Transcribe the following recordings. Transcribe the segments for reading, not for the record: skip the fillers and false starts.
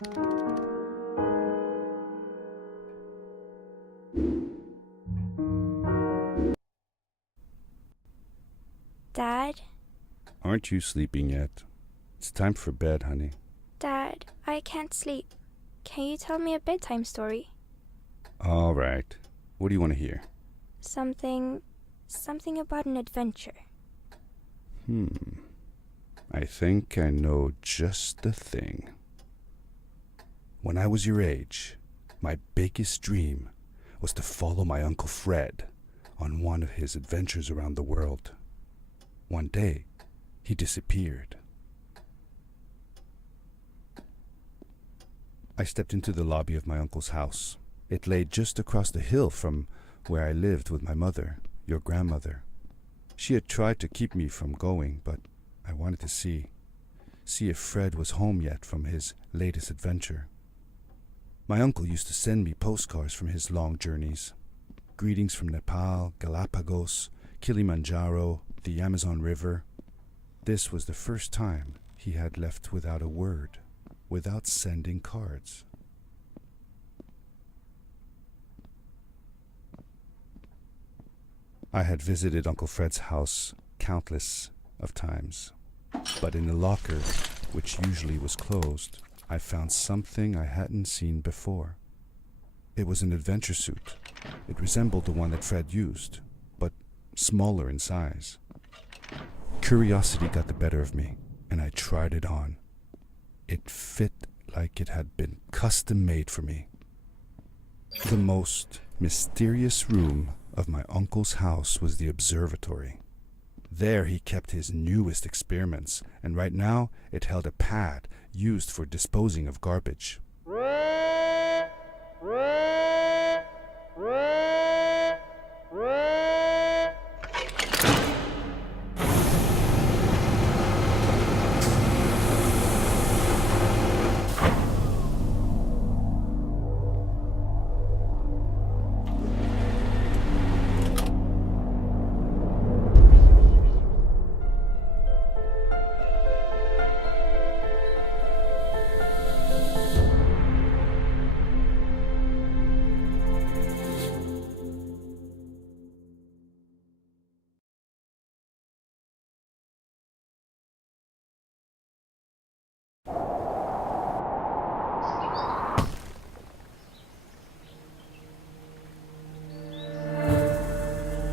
Dad? Aren't you sleeping yet? It's time for bed, honey. Dad, I can't sleep. Can you tell me a bedtime story? All right. What do you want to hear? Something about an adventure. I think I know just the thing. When I was your age, my biggest dream was to follow my Uncle Fred on one of his adventures around the world. One day, he disappeared. I stepped into the lobby of my uncle's house. It lay just across the hill from where I lived with my mother, your grandmother. She had tried to keep me from going, but I wanted to see if Fred was home yet from his latest adventure. My uncle used to send me postcards from his long journeys. Greetings from Nepal, Galapagos, Kilimanjaro, the Amazon River. This was the first time he had left without a word, without sending cards. I had visited Uncle Fred's house countless of times, but in the locker, which usually was closed, I found something I hadn't seen before. It was an adventure suit. It resembled the one that Fred used, but smaller in size. Curiosity got the better of me, and I tried it on. It fit like it had been custom made for me. The most mysterious room of my uncle's house was the observatory. There he kept his newest experiments, and right now it held a pad used for disposing of garbage.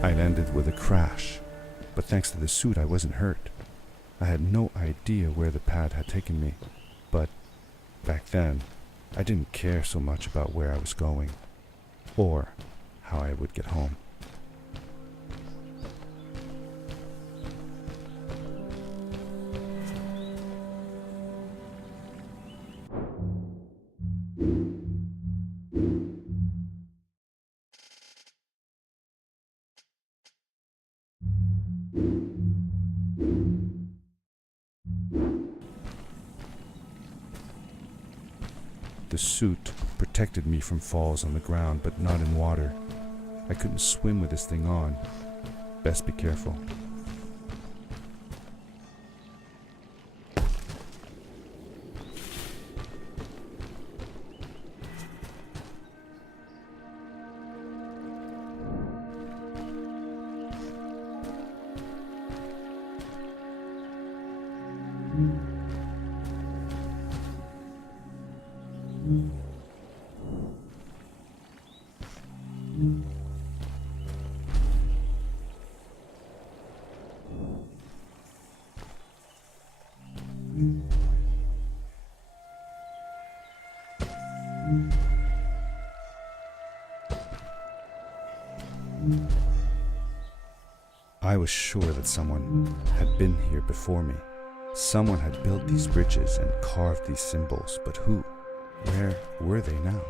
I landed with a crash, but thanks to the suit I wasn't hurt. I had no idea where the pad had taken me, but back then I didn't care so much about where I was going, or how I would get home. The suit protected me from falls on the ground, but not in water. I couldn't swim with this thing on. Best be careful. I was sure that someone had been here before me. Someone had built these bridges and carved these symbols, but who? Where were they now?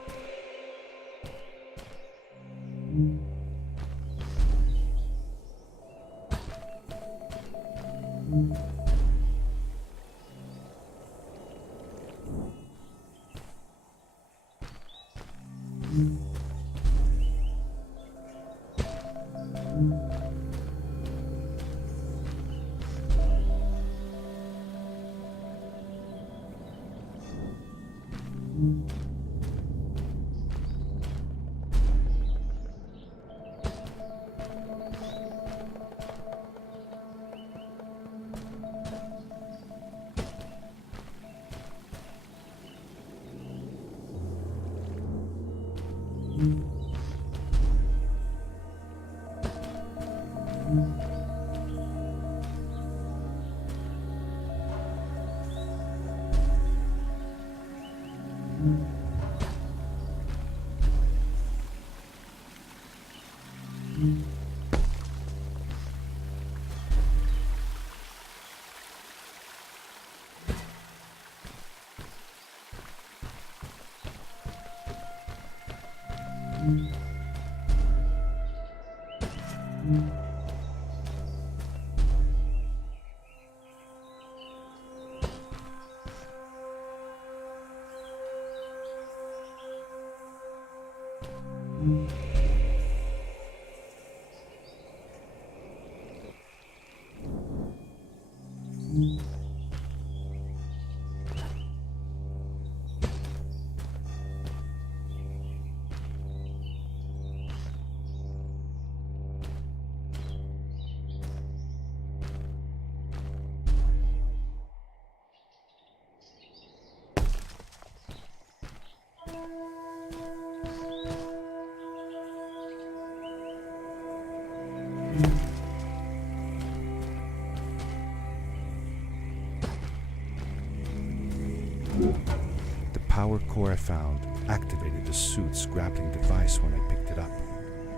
The power core I found activated the suit's grappling device when I picked it up.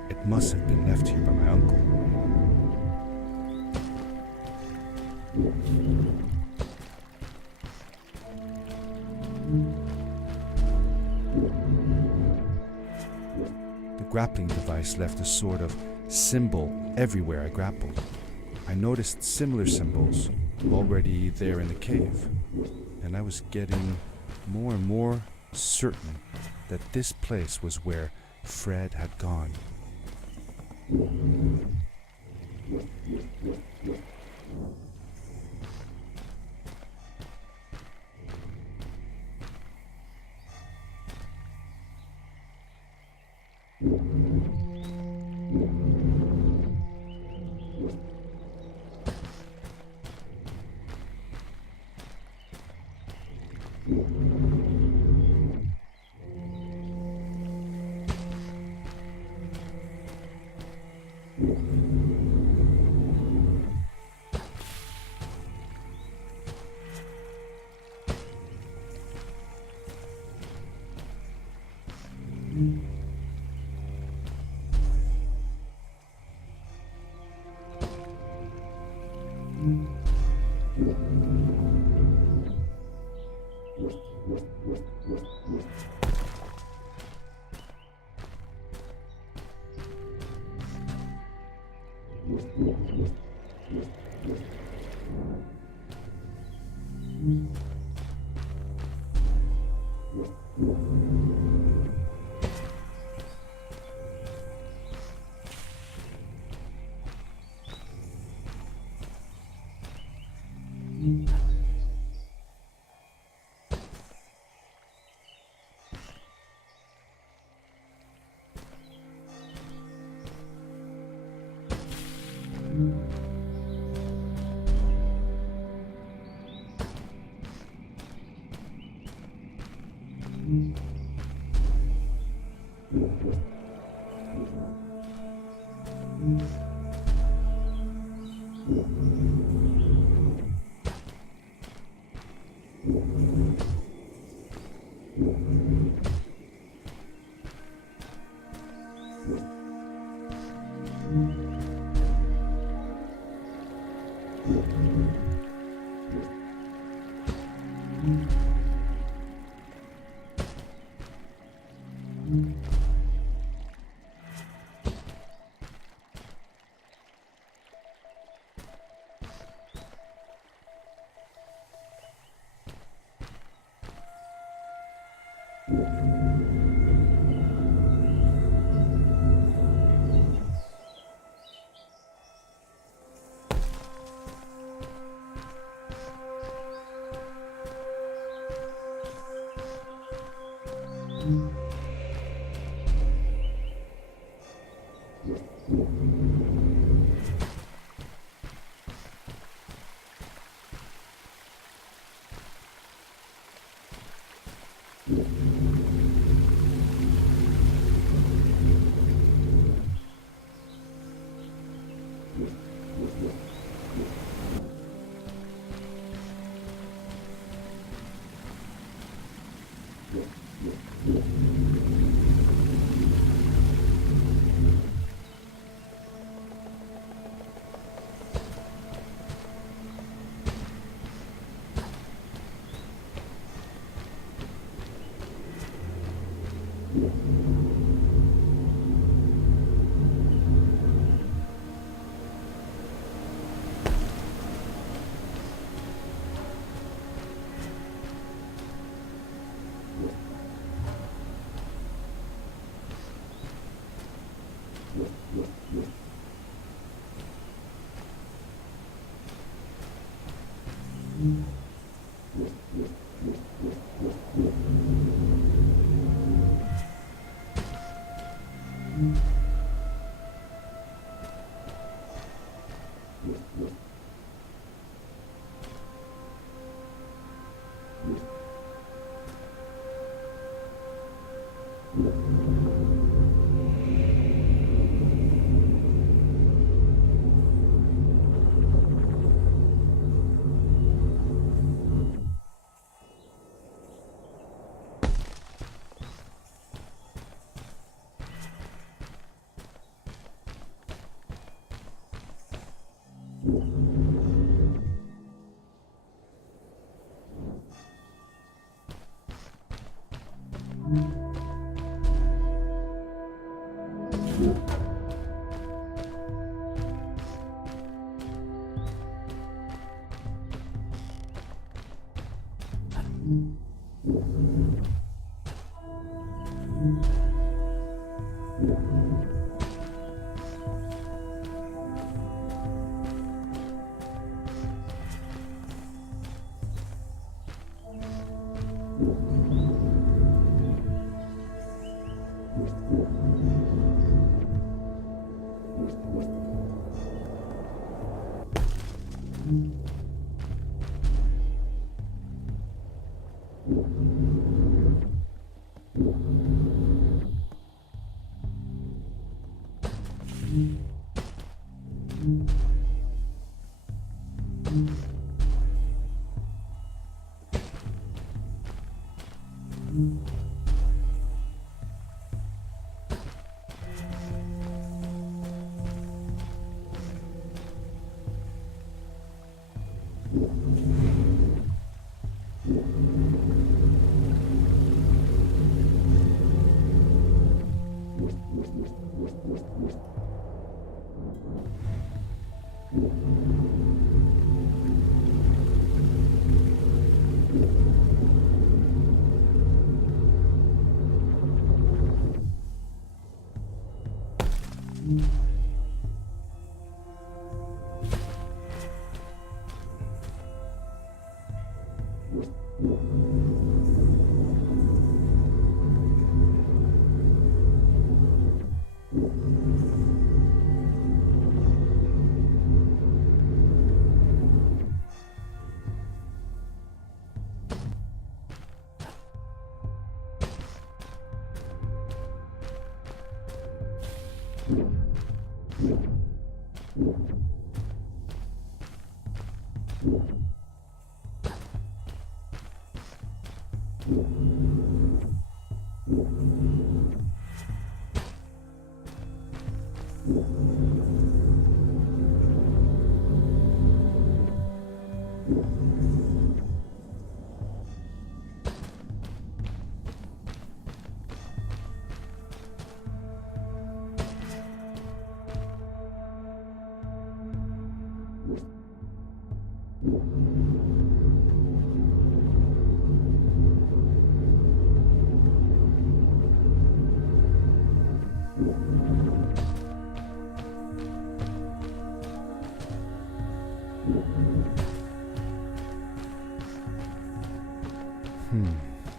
It must have been left here by my uncle. The grappling device left a sort of symbol everywhere I grappled. I noticed similar symbols already there in the cave, and I was getting more and more certain that this place was where Fred had gone.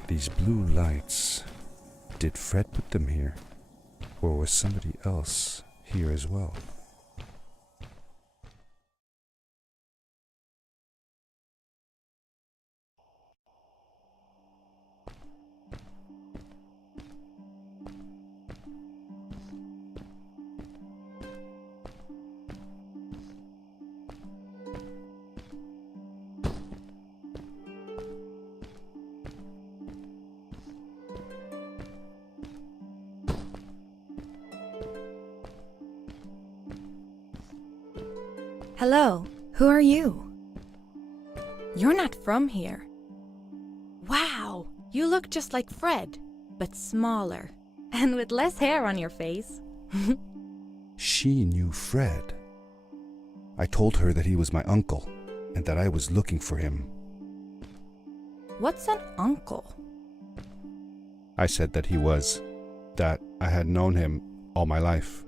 These blue lights. Did Fred put them here? Or was somebody else here as well? Hello, who are you? You're not from here. Wow, you look just like Fred, but smaller, and with less hair on your face. She knew Fred. I told her that he was my uncle, and that I was looking for him. What's an uncle? I said that that I had known him all my life.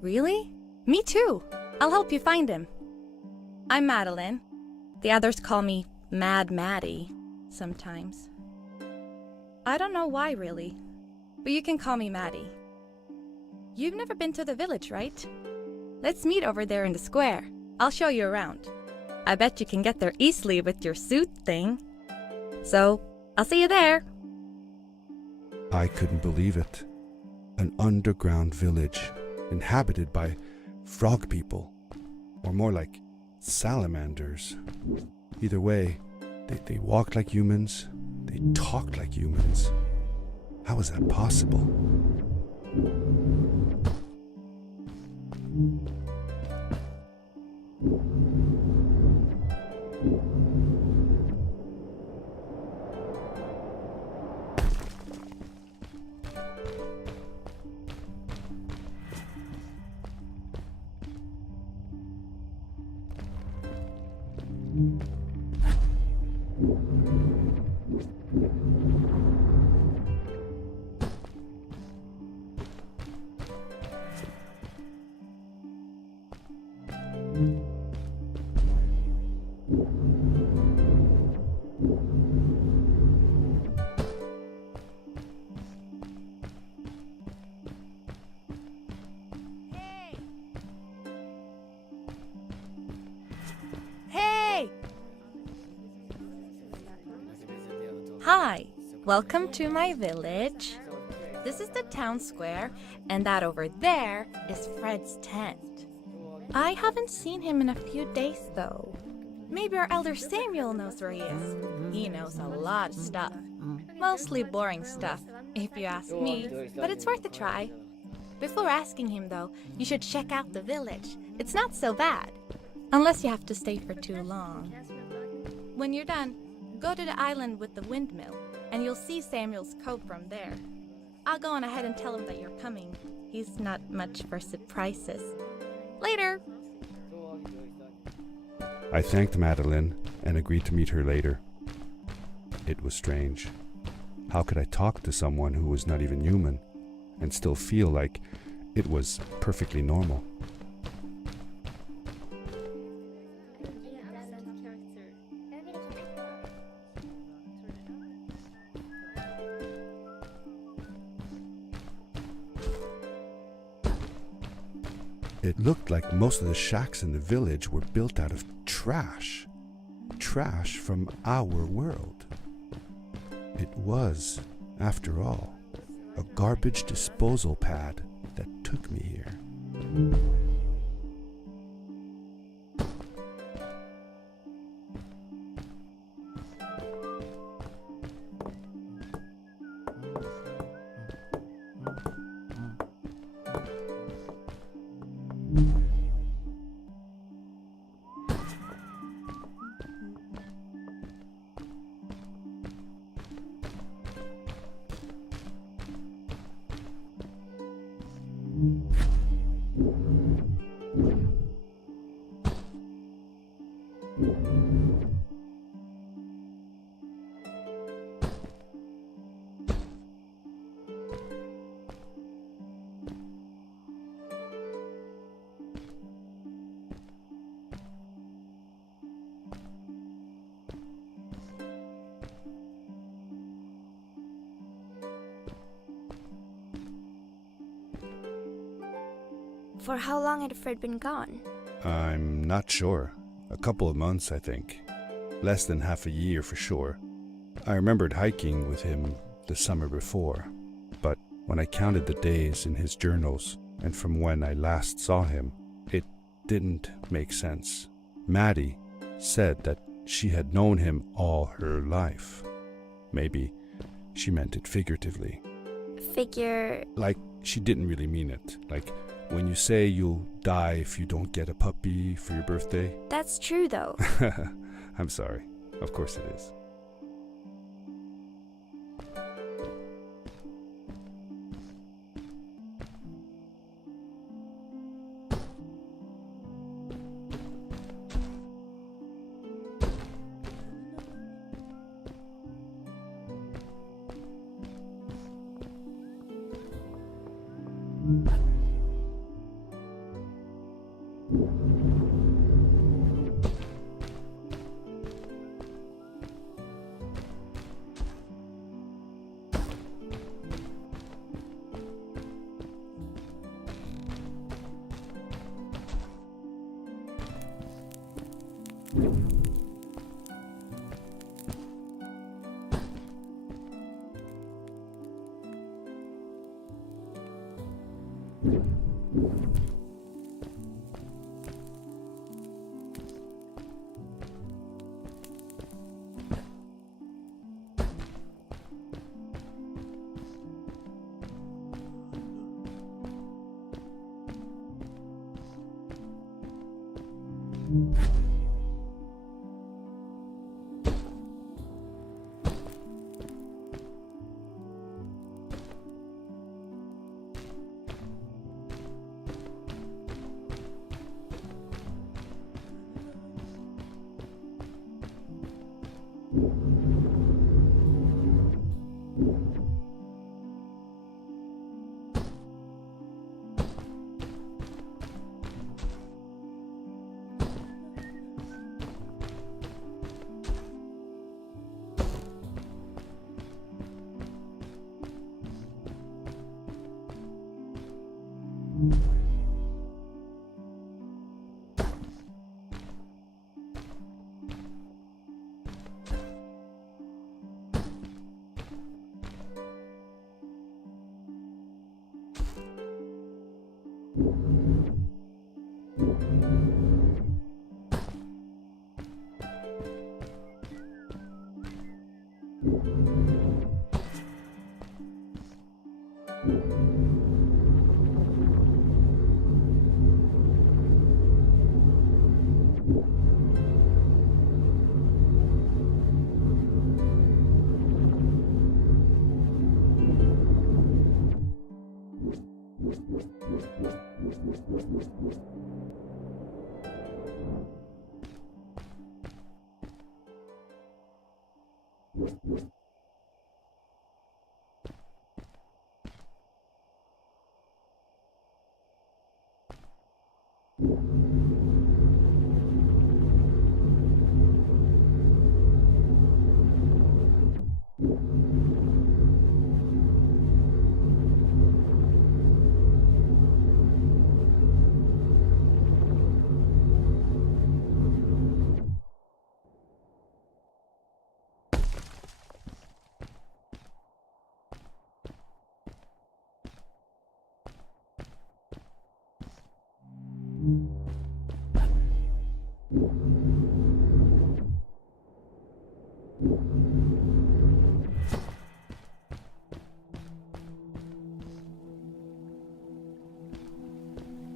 Really? Me too. I'll help you find him. I'm Madeline. The others call me Mad Maddie sometimes. I don't know why, really, but you can call me Maddie. You've never been to the village, right? Let's meet over there in the square. I'll show you around. I bet you can get there easily with your suit thing. So, I'll see you there. I couldn't believe it. An underground village inhabited by frog people, or more like salamanders. Either way, they walked like humans, they talked like humans. How is that possible? Hey! Hi, welcome to my village. This is the town square, and that over there is Fred's tent. I haven't seen him in a few days, though. Maybe our elder Samuel knows where he is. He knows a lot of stuff. Mostly boring stuff, if you ask me, but it's worth a try. Before asking him, though, you should check out the village. It's not so bad, unless you have to stay for too long. When you're done, go to the island with the windmill, and you'll see Samuel's cove from there. I'll go on ahead and tell him that you're coming. He's not much for surprises. Later! I thanked Madeline and agreed to meet her later. It was strange. How could I talk to someone who was not even human and still feel like it was perfectly normal? It looked like most of the shacks in the village were built out of trash. Trash from our world. It was, after all, a garbage disposal pad that took me here. For how long had Fred been gone? I'm not sure. A couple of months, I think. Less than half a year for sure. I remembered hiking with him the summer before, but when I counted the days in his journals and from when I last saw him, it didn't make sense. Maddie said that she had known him all her life. Maybe she meant it figuratively. Like She didn't really mean it. Like when you say you'll die if you don't get a puppy for your birthday. That's true, though. I'm sorry. Of course it is.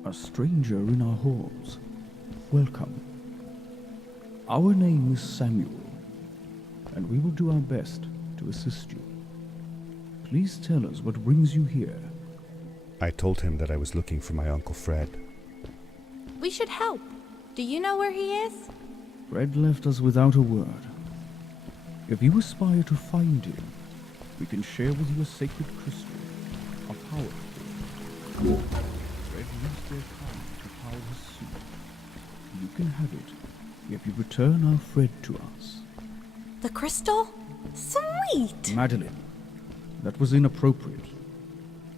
A stranger in our halls. Welcome. Our name is Samuel, and we will do our best to assist you. Please tell us what brings you here. I told him that I was looking for my Uncle Fred. We should help. Do you know where he is? Fred left us without a word. If you aspire to find him, we can share with you a sacred crystal, a power core. Fred used their kind to power his suit. You can have it if you return our Fred to us. The crystal? Sweet! Madeline, that was inappropriate.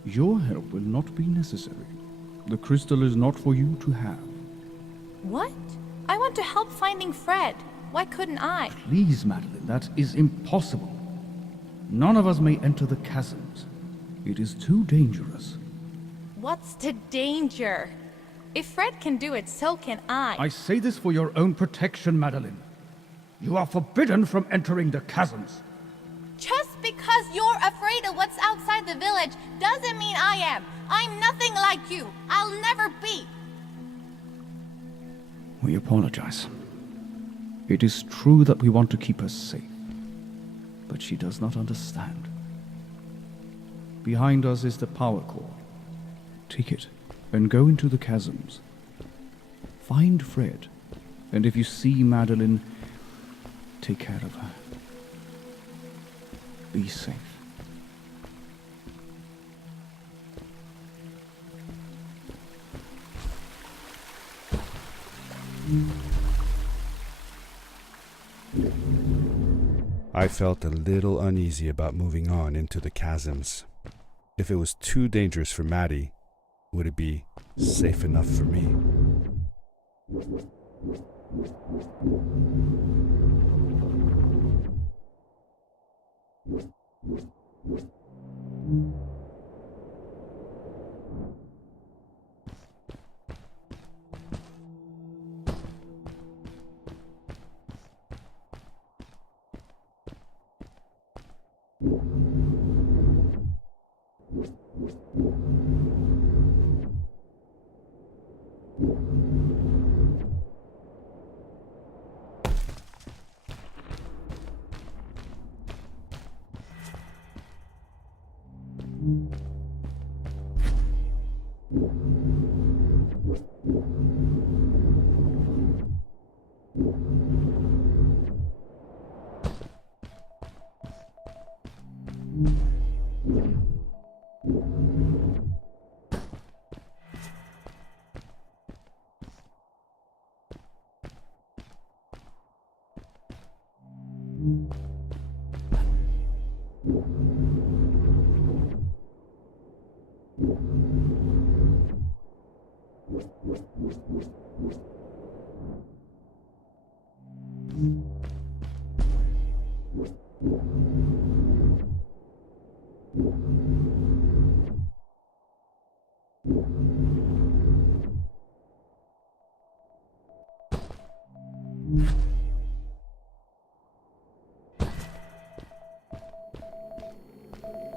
Your help will not be necessary. The crystal is not for you to have. What? I want to help finding Fred. Why couldn't I? Please, Madeline, that is impossible. None of us may enter the chasms. It is too dangerous. What's the danger? If Fred can do it, so can I. I say this for your own protection, Madeline. You are forbidden from entering the chasms. Just because you're afraid of what's outside the village doesn't mean I am. I'm nothing like you. I'll never be. We apologize. It is true that we want to keep her safe, but she does not understand. Behind us is the power core. Take it and go into the chasms. Find Fred, and if you see Madeline, take care of her. Be safe. I felt a little uneasy about moving on into the chasms. If it was too dangerous for Maddie, would it be safe enough for me?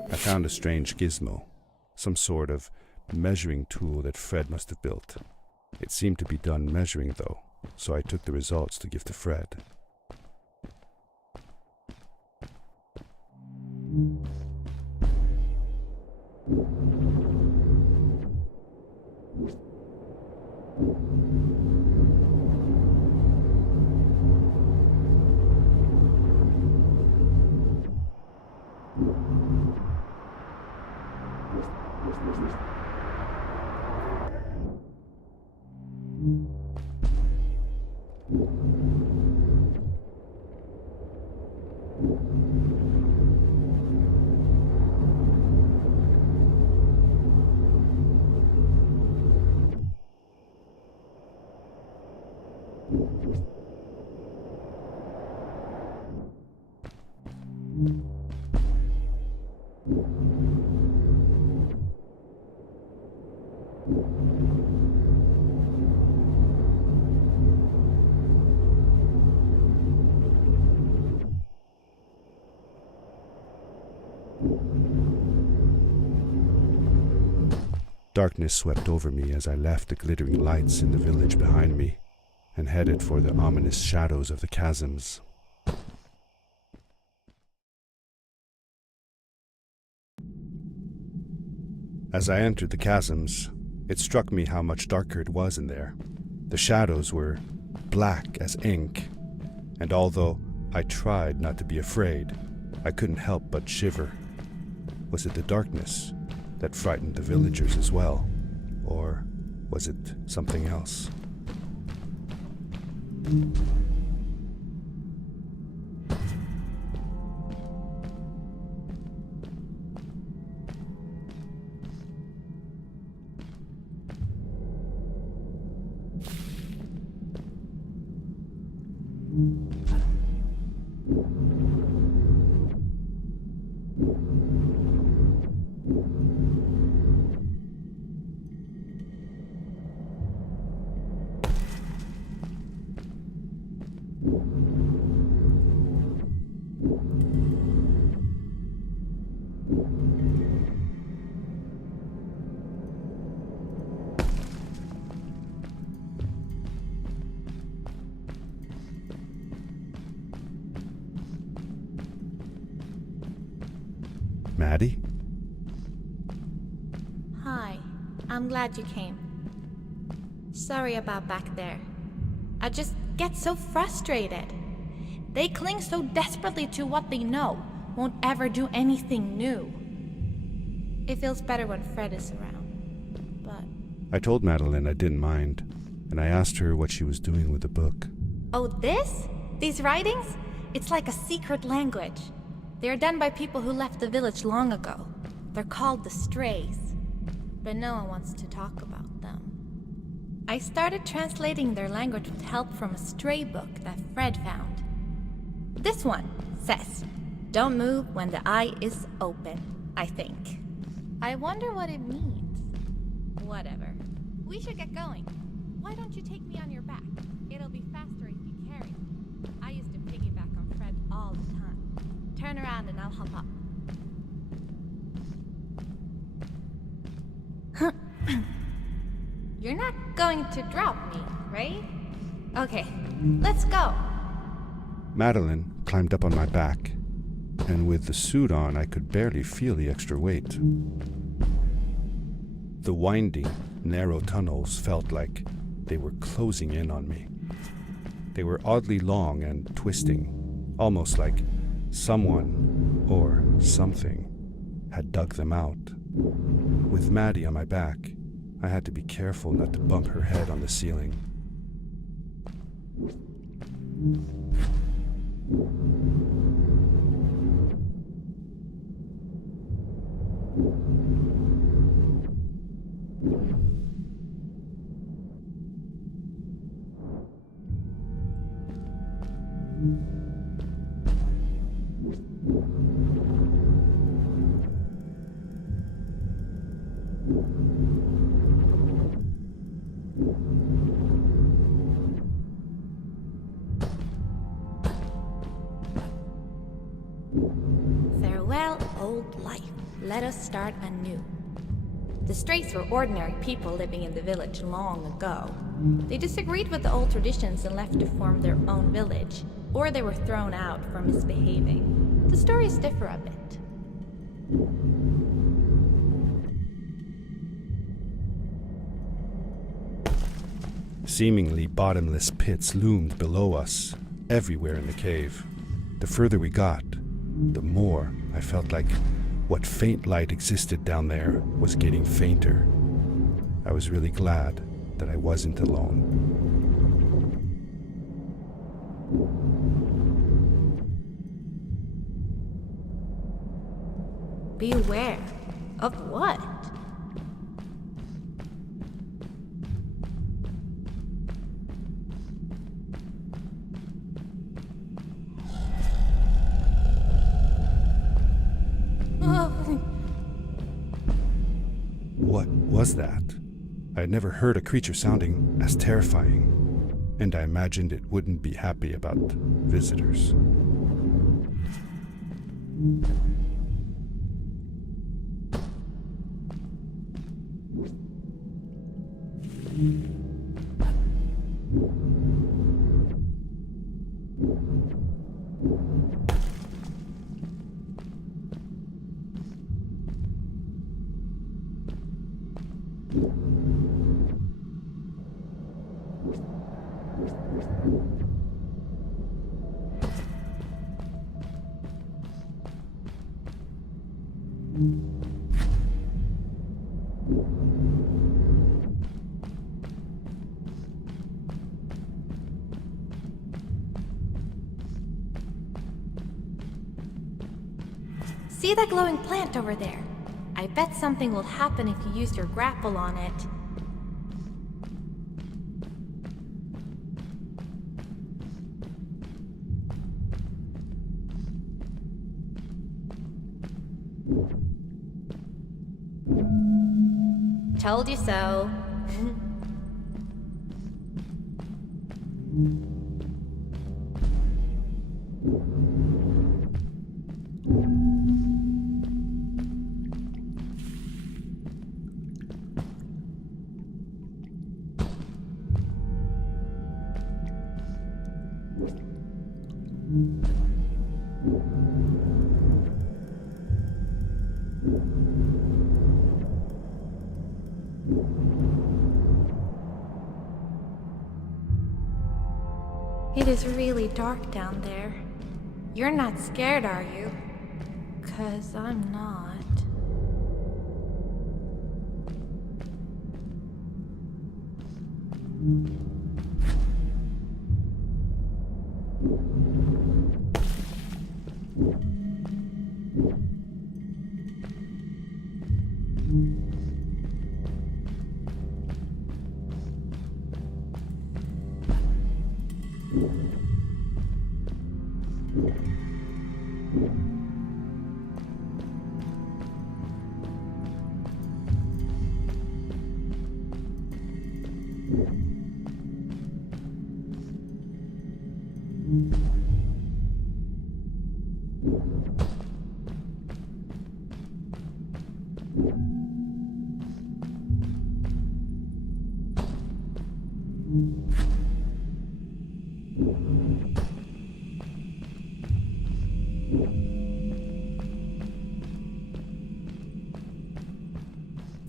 I found a strange gizmo, some sort of measuring tool that Fred must have built. It seemed to be done measuring though, so I took the results to give to Fred. Darkness swept over me as I left the glittering lights in the village behind me and headed for the ominous shadows of the chasms. As I entered the chasms, it struck me how much darker it was in there. The shadows were black as ink, and although I tried not to be afraid, I couldn't help but shiver. Was it the darkness that frightened the villagers as well, or was it something else? Maddie? Hi, I'm glad you came. Sorry about back there. I just get so frustrated. They cling so desperately to what they know, won't ever do anything new. It feels better when Fred is around, but... I told Madeline I didn't mind, and I asked her what she was doing with the book. Oh, this? These writings? It's like a secret language. They are done by people who left the village long ago. They're called the Strays, but no one wants to talk about them. I started translating their language with help from a stray book that Fred found. This one says, "Don't move when the eye is open," I think. I wonder what it means. Whatever. We should get going. Why don't you take me on your back? It'll be faster if you carry me. I used to piggyback on Fred all the time. Turn around and I'll hop up. You're not going to drop me, right? Okay, let's go. Madeline climbed up on my back, and with the suit on, I could barely feel the extra weight. The winding, narrow tunnels felt like they were closing in on me. They were oddly long and twisting, almost like someone or something had dug them out. With Maddie on my back, I had to be careful not to bump her head on the ceiling. Farewell, old life. Let us start anew. The Strays were ordinary people living in the village long ago. They disagreed with the old traditions and left to form their own village, or they were thrown out for misbehaving. The stories differ a bit. Seemingly bottomless pits loomed below us, everywhere in the cave. The further we got, the more I felt like what faint light existed down there was getting fainter. I was really glad that I wasn't alone. Beware. Of what? What was that? I had never heard a creature sounding as terrifying, and I imagined it wouldn't be happy about visitors. See that glowing plant over there? I bet something will happen if you use your grapple on it. Told you so. It is really dark down there. You're not scared, are you? 'Cause I'm not.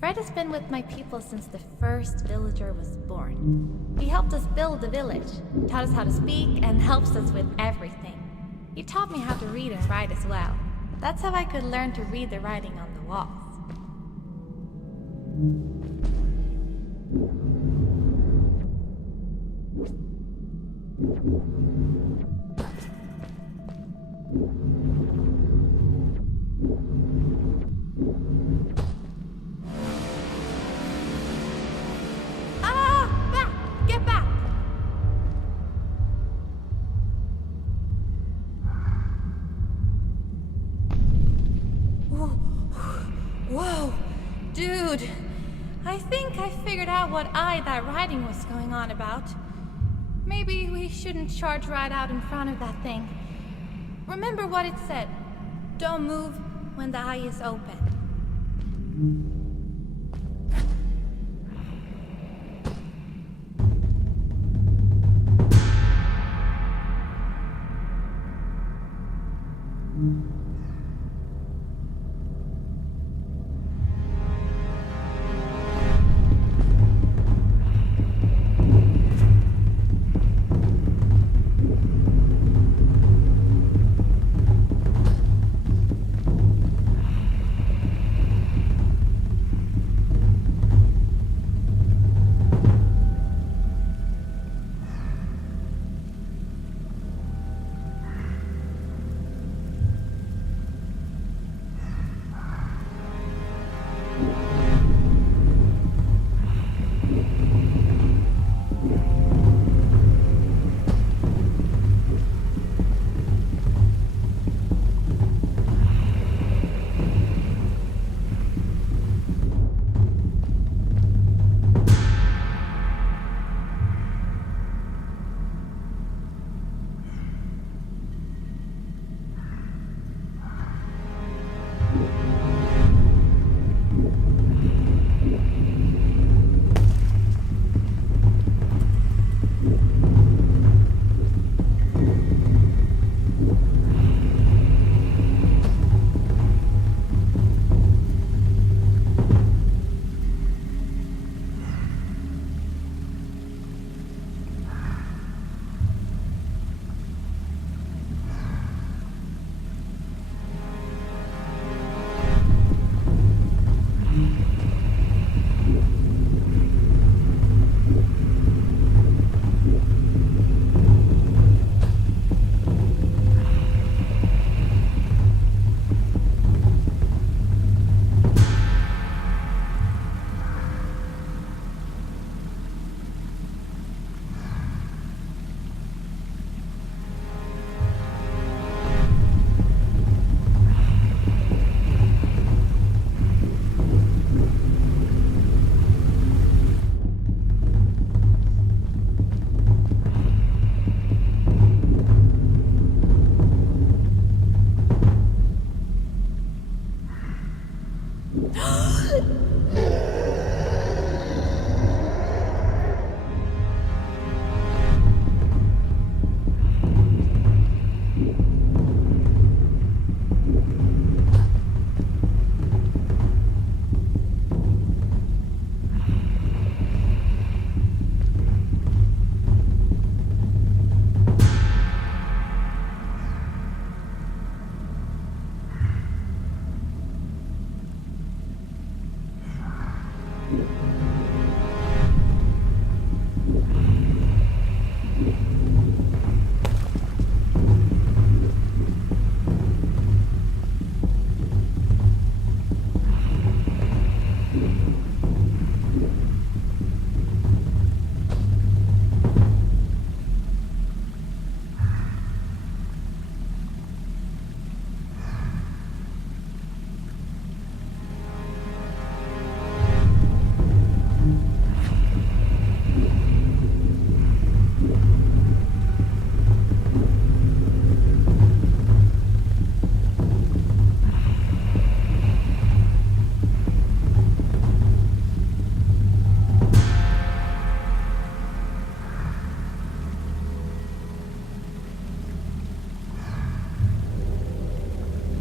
Fred has been with my people since the first villager was born. He helped us build the village, taught us how to speak, and helps us with everything. He taught me how to read and write as well. That's how I could learn to read the writing on the walls. Get back! Whoa, dude. I think I figured out what that writing was going on about. Maybe we shouldn't charge right out in front of that thing. Remember what it said. Don't move when the eye is open.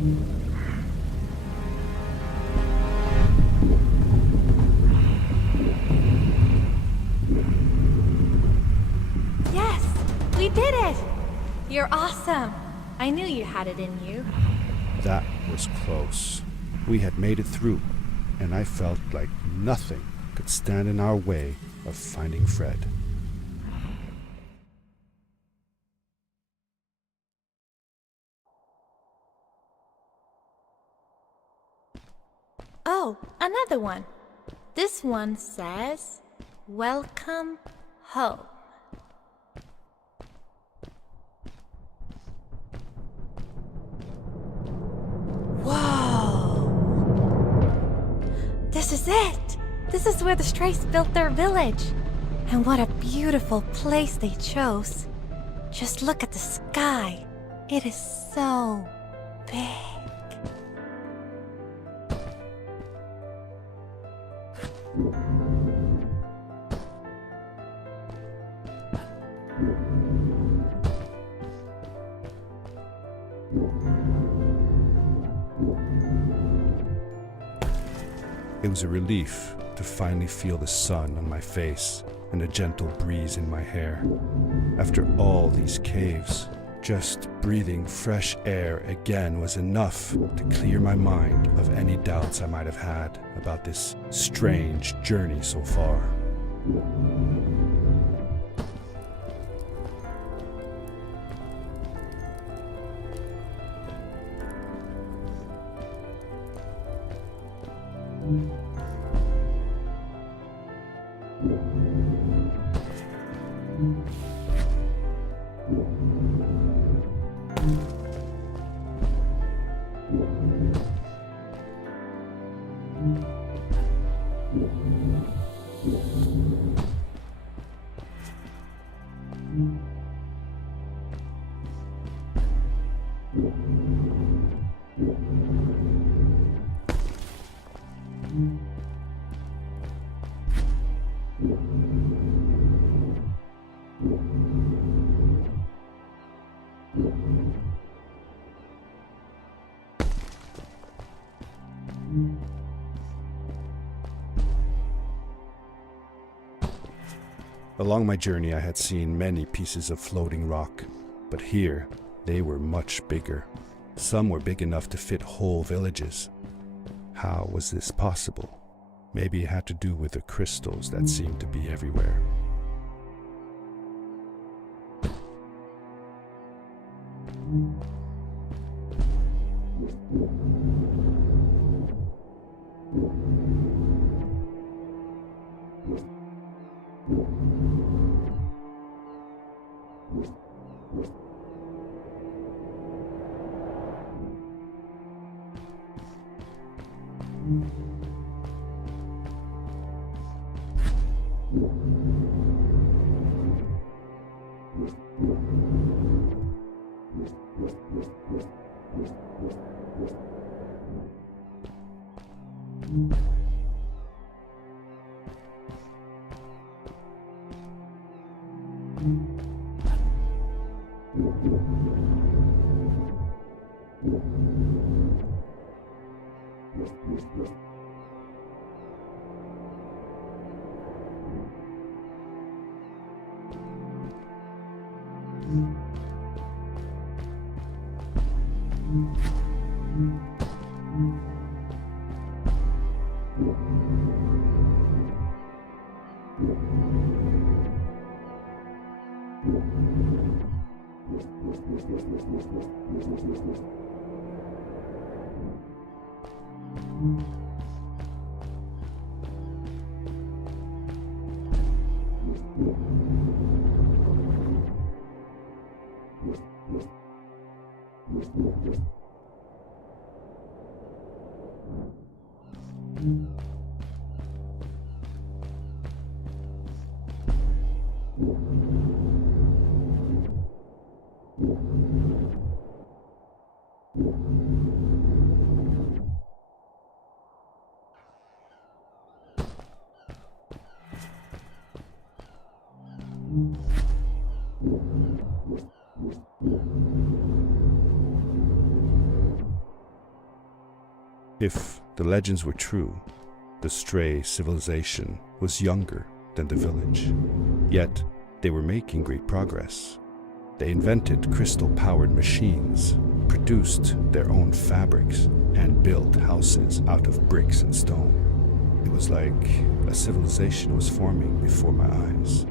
Yes, we did it! You're awesome. I knew you had it in you. That was close. We had made it through, and I felt like nothing could stand in our way of finding Fred. Oh, another one. This one says, "Welcome home." Whoa! This is it! This is where the Strays built their village. And what a beautiful place they chose. Just look at the sky. It is so big. It was a relief to finally feel the sun on my face and a gentle breeze in my hair. After all these caves, just breathing fresh air again was enough to clear my mind of any doubts I might have had about this strange journey so far. Along my journey, I had seen many pieces of floating rock, but here they were much bigger. Some were big enough to fit whole villages. How was this possible? Maybe it had to do with the crystals that seemed to be everywhere. If the legends were true, the stray civilization was younger than the village. Yet, they were making great progress. They invented crystal-powered machines, produced their own fabrics, and built houses out of bricks and stone. It was like a civilization was forming before my eyes.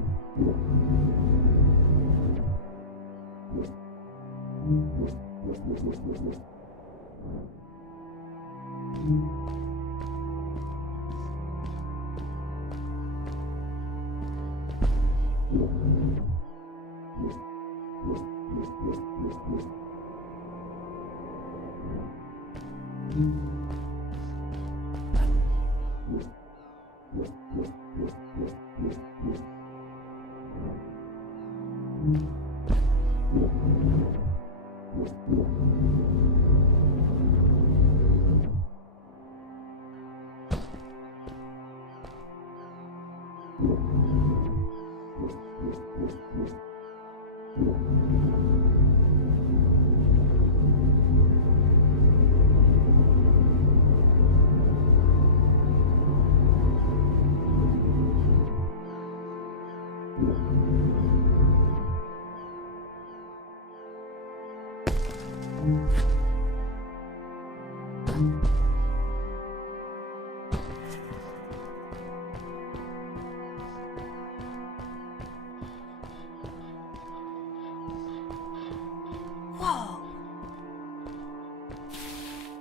Whoa!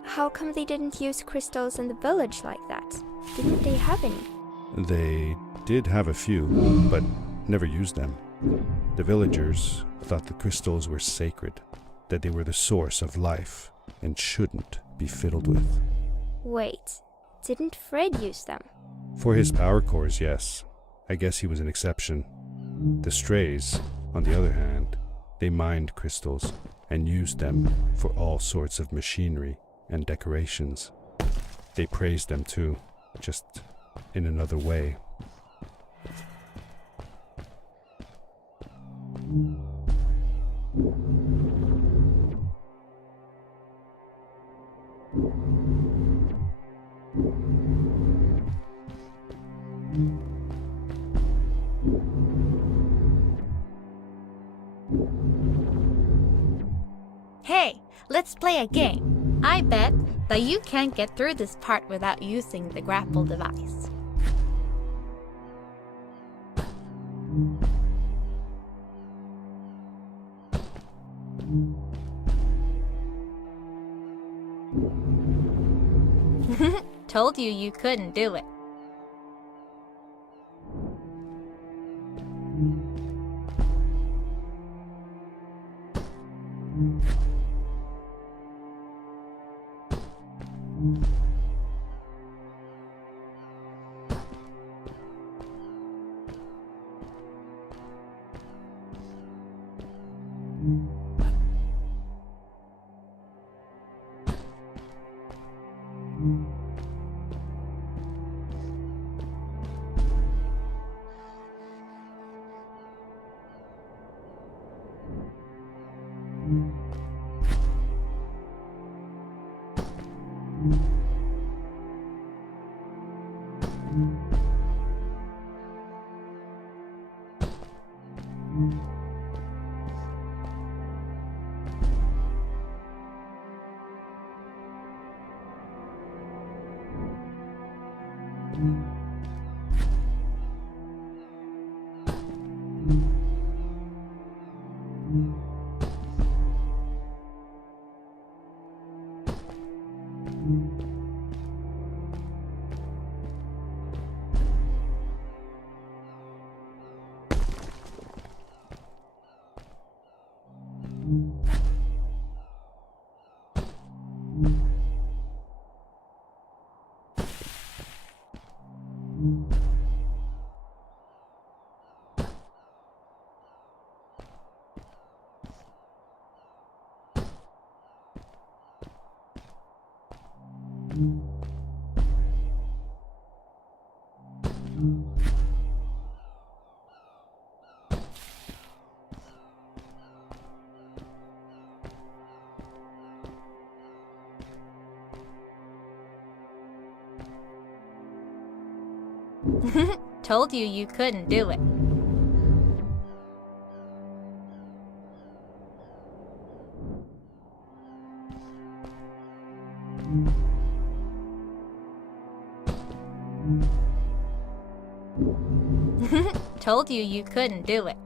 How come they didn't use crystals in the village like that? Didn't they have any? They did have a few, but never used them. The villagers thought the crystals were sacred, that they were the source of life and shouldn't be fiddled with. Wait, didn't Fred use them? For his power cores, yes. I guess he was an exception. The strays, on the other hand, they mined crystals and used them for all sorts of machinery and decorations. They praised them too, just in another way. Hey, let's play a game. I bet that you can't get through this part without using the grapple device. Told you couldn't do it. Told you you couldn't do it. Told you you couldn't do it.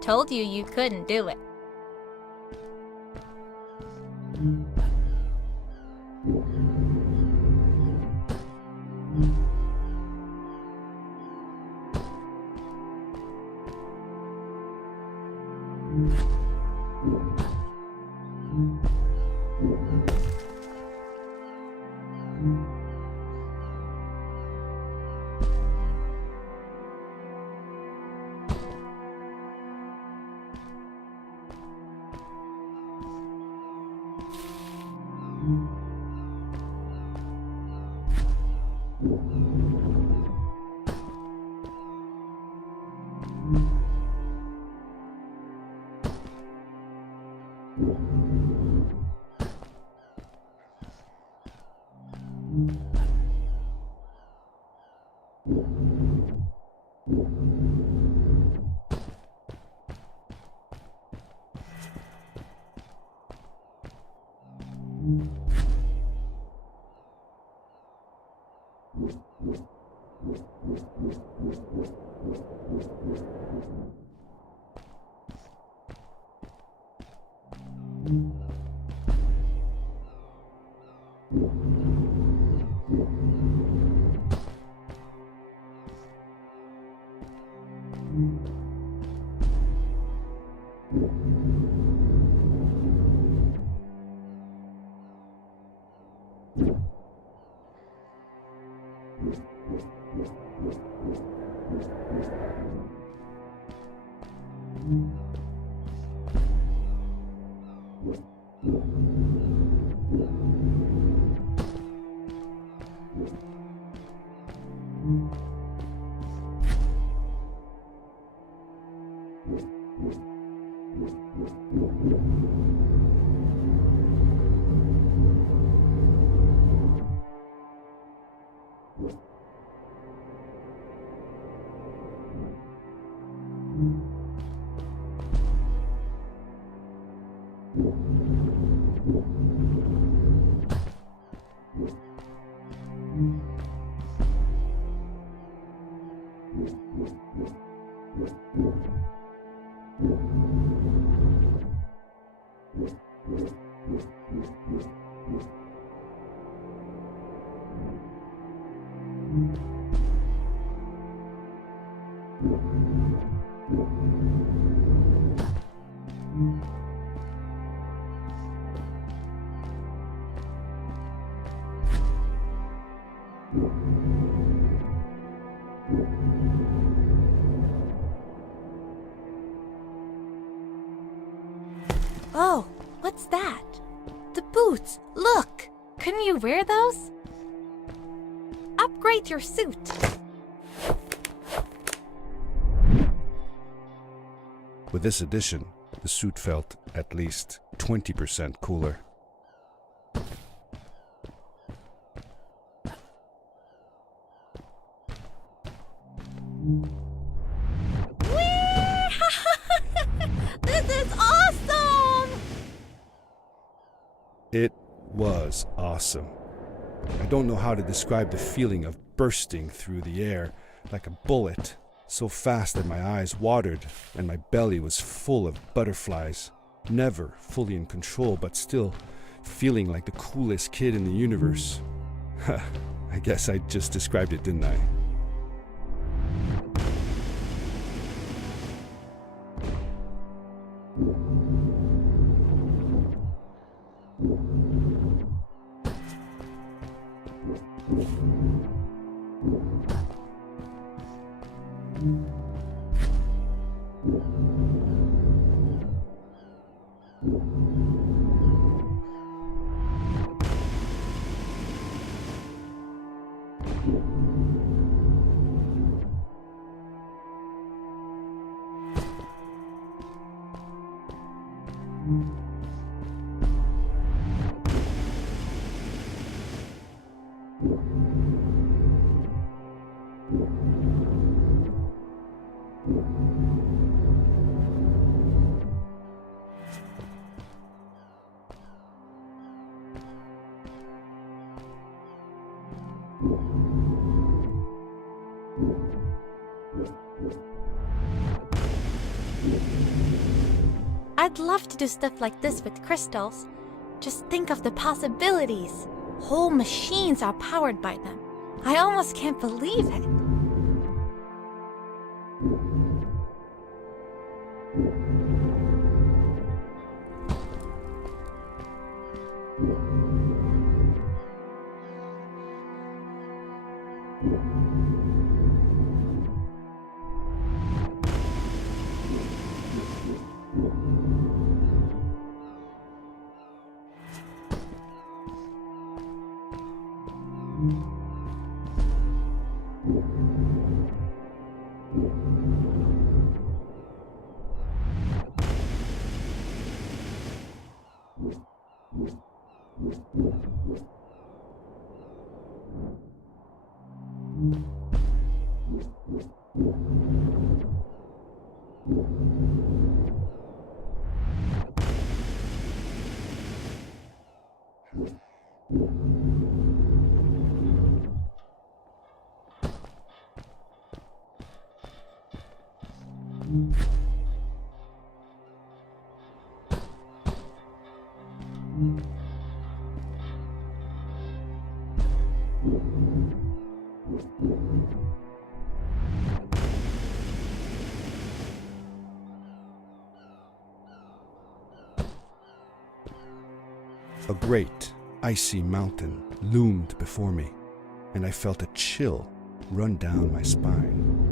Told you you couldn't do it. Oh, what's that? The boots! Look! Couldn't you wear those? Upgrade your suit! With this addition, the suit felt at least 20% cooler. This is awesome! It was awesome. I don't know how to describe the feeling of bursting through the air like a bullet, so fast that my eyes watered and my belly was full of butterflies. Never fully in control, but still feeling like the coolest kid in the universe. I guess I just described it, didn't I? I'd love to do stuff like this with crystals. Just think of the possibilities. Whole machines are powered by them. I almost can't believe it. A great, icy mountain loomed before me, and I felt a chill run down my spine.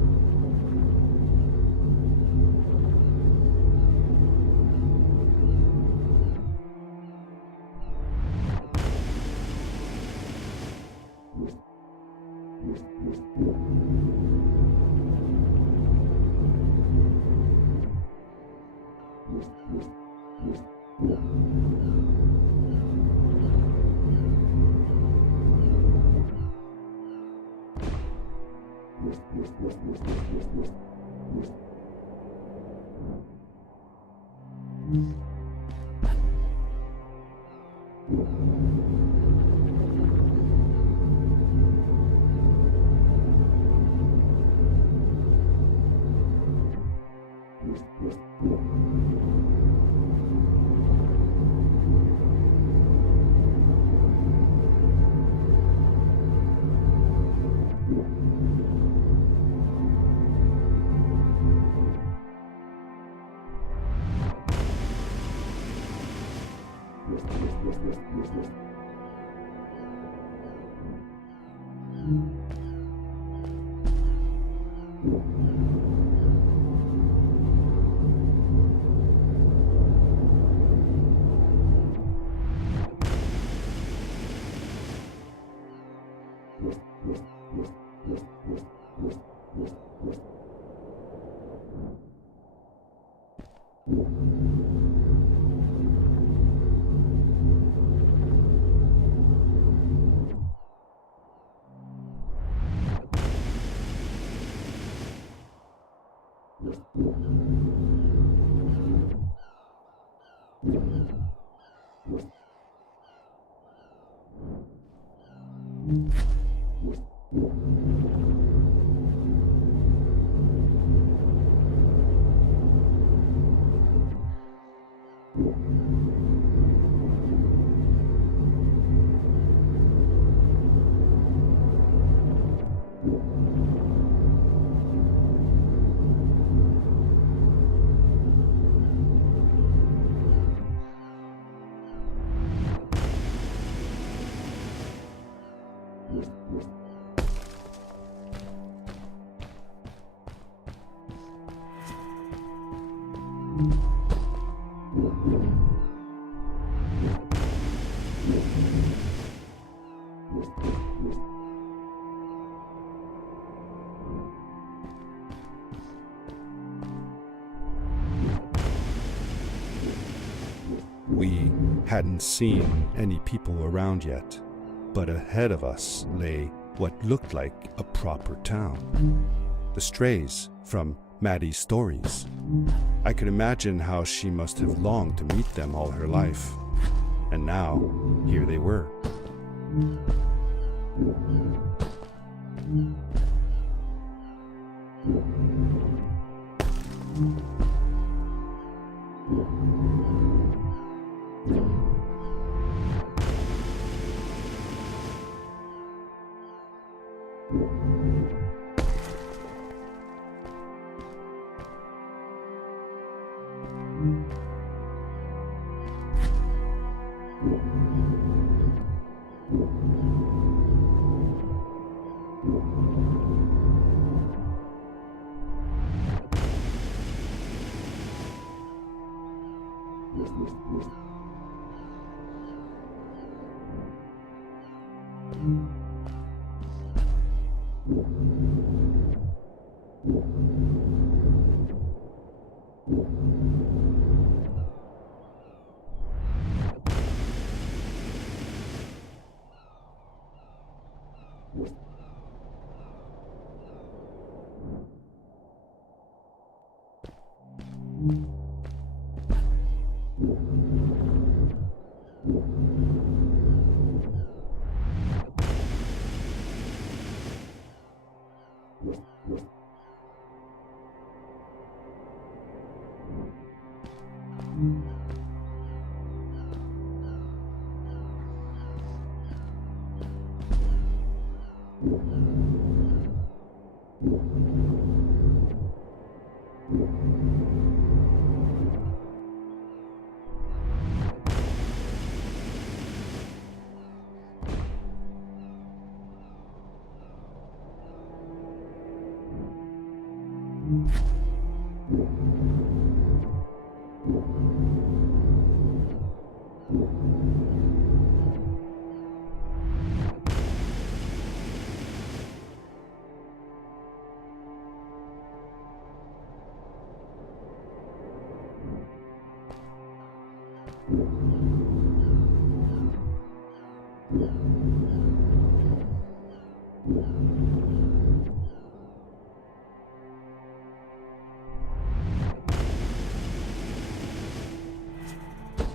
We hadn't seen any people around yet, but ahead of us lay what looked like a proper town. The strays from Maddie's stories. I could imagine how she must have longed to meet them all her life. And now, here they were.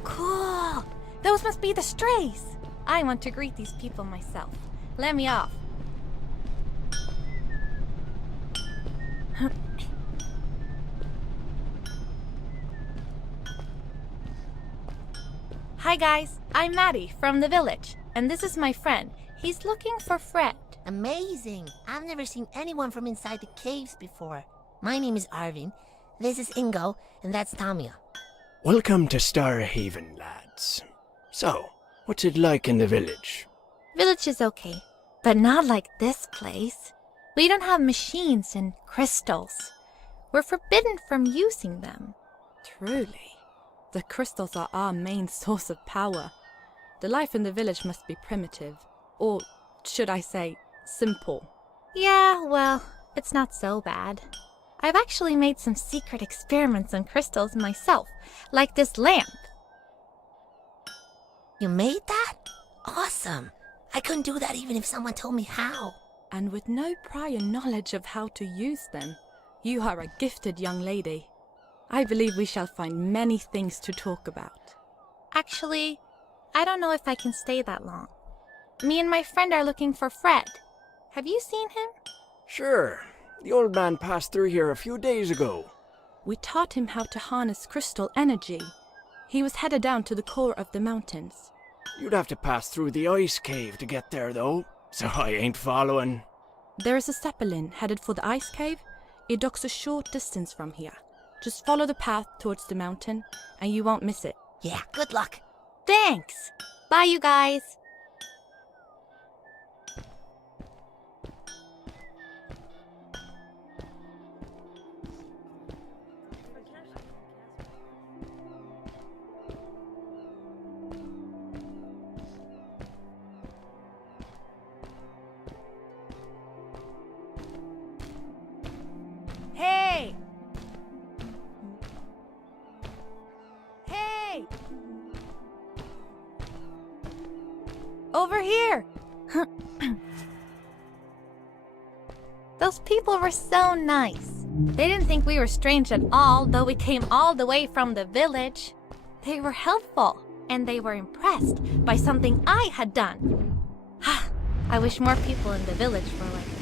Cool! Those must be the strays. I want to greet these people myself. Let me off. Hi guys, I'm Maddie from the village, and this is my friend. He's looking for Fred. Amazing! I've never seen anyone from inside the caves before. My name is Arvin, this is Ingo, and that's Tamia. Welcome to Starhaven, lads. So, what's it like in the village? Village is okay, but not like this place. We don't have machines and crystals. We're forbidden from using them. Truly, the crystals are our main source of power. The life in the village must be primitive, or should I say, simple. Yeah, well, it's not so bad. I've actually made some secret experiments on crystals myself, like this lamp. You made that? Awesome! I couldn't do that even if someone told me how. And with no prior knowledge of how to use them, you are a gifted young lady. I believe we shall find many things to talk about. Actually, I don't know if I can stay that long. Me and my friend are looking for Fred. Have you seen him? Sure. The old man passed through here a few days ago. We taught him how to harness crystal energy. He was headed down to the core of the mountains. You'd have to pass through the ice cave to get there, though, so I ain't following. There is a zeppelin headed for the ice cave. It docks a short distance from here. Just follow the path towards the mountain, and you won't miss it. Yeah, good luck. Thanks! Bye, you guys! Over here! Those people were so nice. They didn't think we were strange at all, though we came all the way from the village. They were helpful, and they were impressed by something I had done. I wish more people in the village were like that.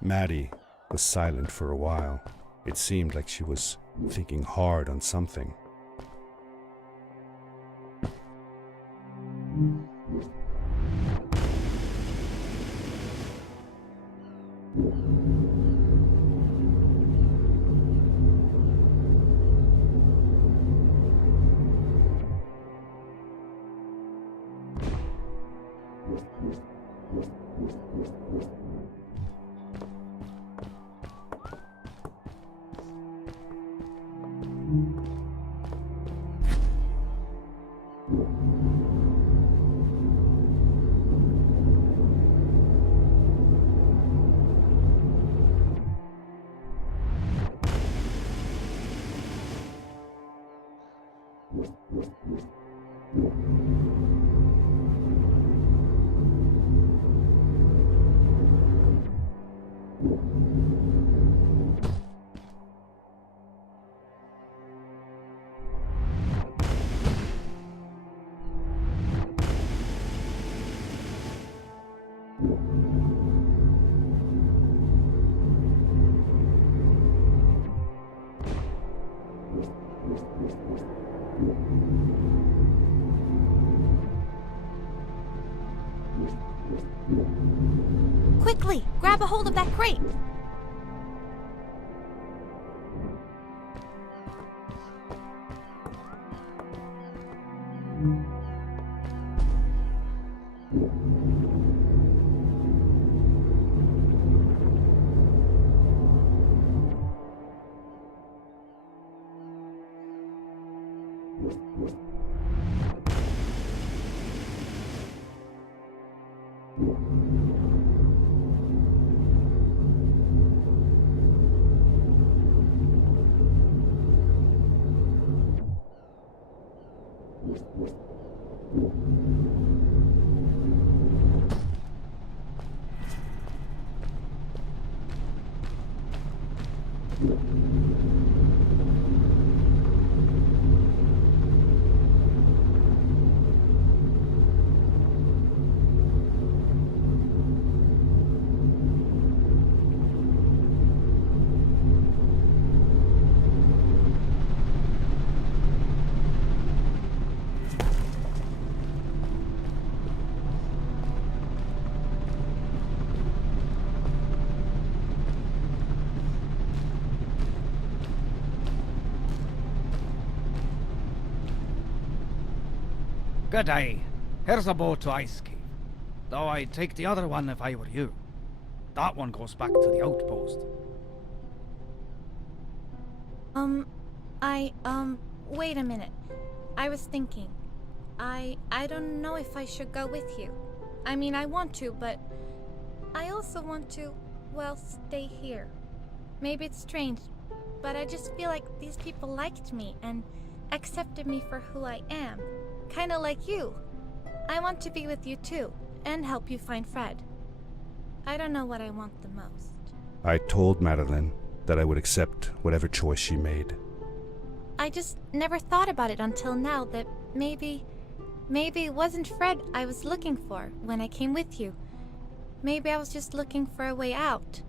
Maddie was silent for a while. It seemed like she was thinking hard on something. Quickly, grab a hold of that crate. Good day. Here's a boat to Ice Cave. Though I'd take the other one if I were you. That one goes back to the outpost. Wait a minute. I was thinking. I don't know if I should go with you. I mean, I want to, but I also want to, well, stay here. Maybe it's strange, but I just feel like these people liked me and accepted me for who I am. Kinda like you. I want to be with you too, and help you find Fred. I don't know what I want the most. I told Madeline that I would accept whatever choice she made. I just never thought about it until now that maybe it wasn't Fred I was looking for when I came with you. Maybe I was just looking for a way out,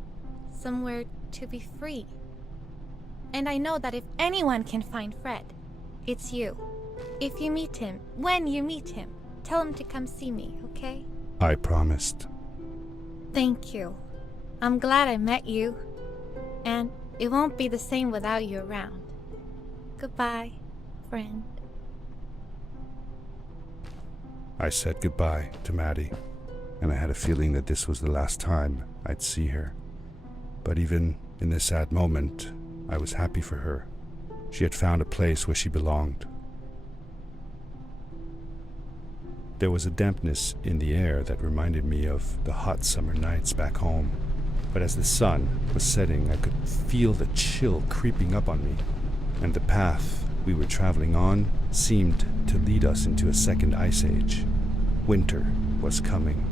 somewhere to be free. And I know that if anyone can find Fred, it's you. If you meet him, when you meet him, tell him to come see me, okay? I promised. Thank you. I'm glad I met you. And it won't be the same without you around. Goodbye, friend. I said goodbye to Maddie, and I had a feeling that this was the last time I'd see her. But even in this sad moment, I was happy for her. She had found a place where she belonged. There was a dampness in the air that reminded me of the hot summer nights back home. But as the sun was setting, I could feel the chill creeping up on me, and the path we were traveling on seemed to lead us into a second ice age. Winter was coming.